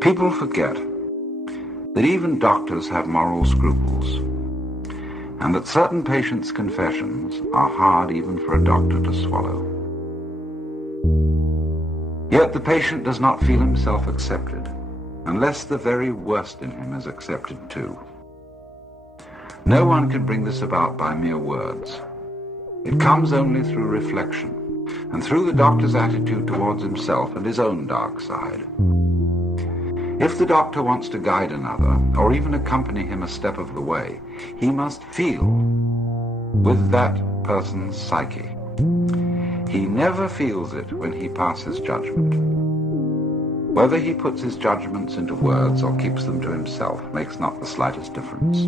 People forget that even doctors have moral scruples, and that certain patients' confessions are hard even for a doctor to swallow. Yet the patient does not feel himself accepted, unless the very worst in him is accepted too. No one can bring this about by mere words. It comes only through reflection, and through the doctor's attitude towards himself and his own dark side. If the doctor wants to guide another, or even accompany him a step of the way, he must feel with that person's psyche. He never feels it when he passes judgment. Whether he puts his judgments into words or keeps them to himself makes not the slightest difference.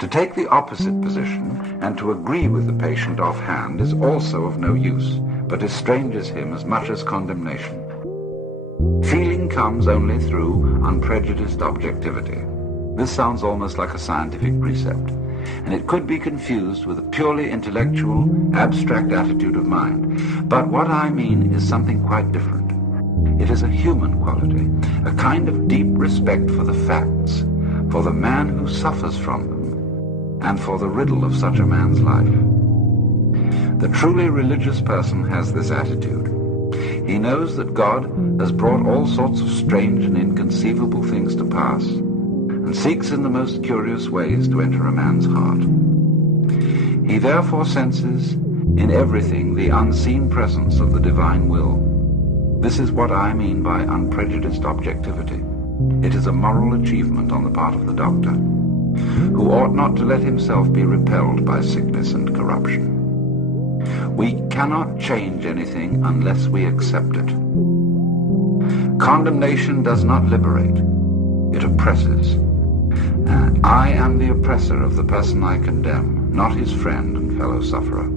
To take the opposite position and to agree with the patient offhand is also of no use, but estranges him as much as condemnation. Feeling comes only through unprejudiced objectivity. This sounds almost like a scientific precept, and it could be confused with a purely intellectual, abstract attitude of mind. But what I mean is something quite different. It is a human quality, a kind of deep respect for the facts, for the man who suffers from them, and for the riddle of such a man's life. The truly religious person has this attitude. He knows that God has brought all sorts of strange and inconceivable things to pass, and seeks in the most curious ways to enter a man's heart. He therefore senses in everything the unseen presence of the divine will. This is what I mean by unprejudiced objectivity. It is a moral achievement on the part of the doctor, who ought not to let himself be repelled by sickness and corruption. We cannot change anything unless we accept it. Condemnation does not liberate, it oppresses. I am the oppressor of the person I condemn, not his friend and fellow sufferer.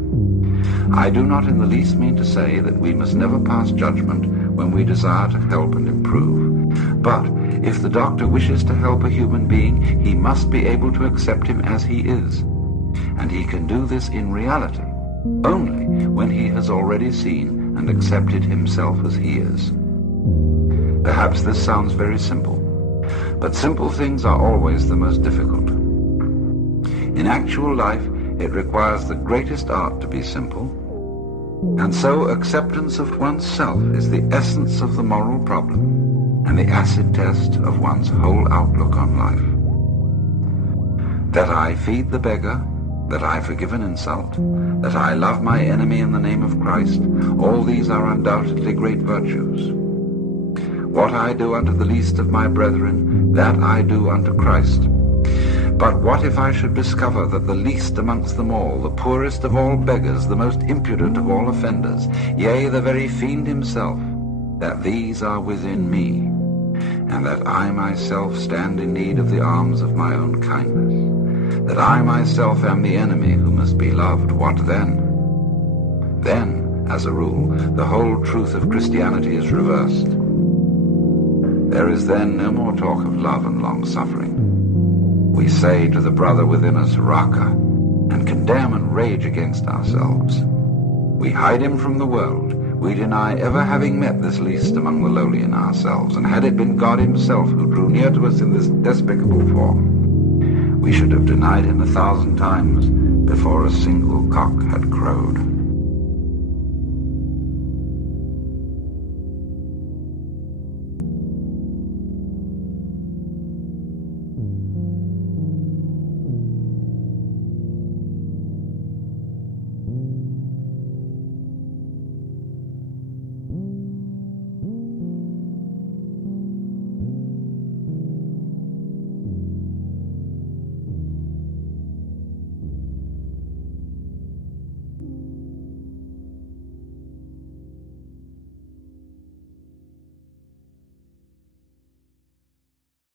I do not in the least mean to say that we must never pass judgment when we desire to help and improve. But if the doctor wishes to help a human being, he must be able to accept him as he is. And he can do this in reality only when he has already seen and accepted himself as he is. Perhaps this sounds very simple, but simple things are always the most difficult. In actual life, it requires the greatest art to be simple, and so acceptance of oneself is the essence of the moral problem and the acid test of one's whole outlook on life. That I feed the beggar, that I forgive an insult, that I love my enemy in the name of Christ, all these are undoubtedly great virtues. What I do unto the least of my brethren, that I do unto Christ. But what if I should discover that the least amongst them all, the poorest of all beggars, the most impudent of all offenders, yea, the very fiend himself, that these are within me, and that I myself stand in need of the alms of my own kindness, that I myself am the enemy who must be loved, what then? Then, as a rule, the whole truth of Christianity is reversed. There is then no more talk of love and long-suffering. We say to the brother within us, Raka, and condemn and rage against ourselves. We hide him from the world. We deny ever having met this least among the lowly in ourselves, and had it been God himself who drew near to us in this despicable form, we should have denied him 1,000 times before a single cock had crowed.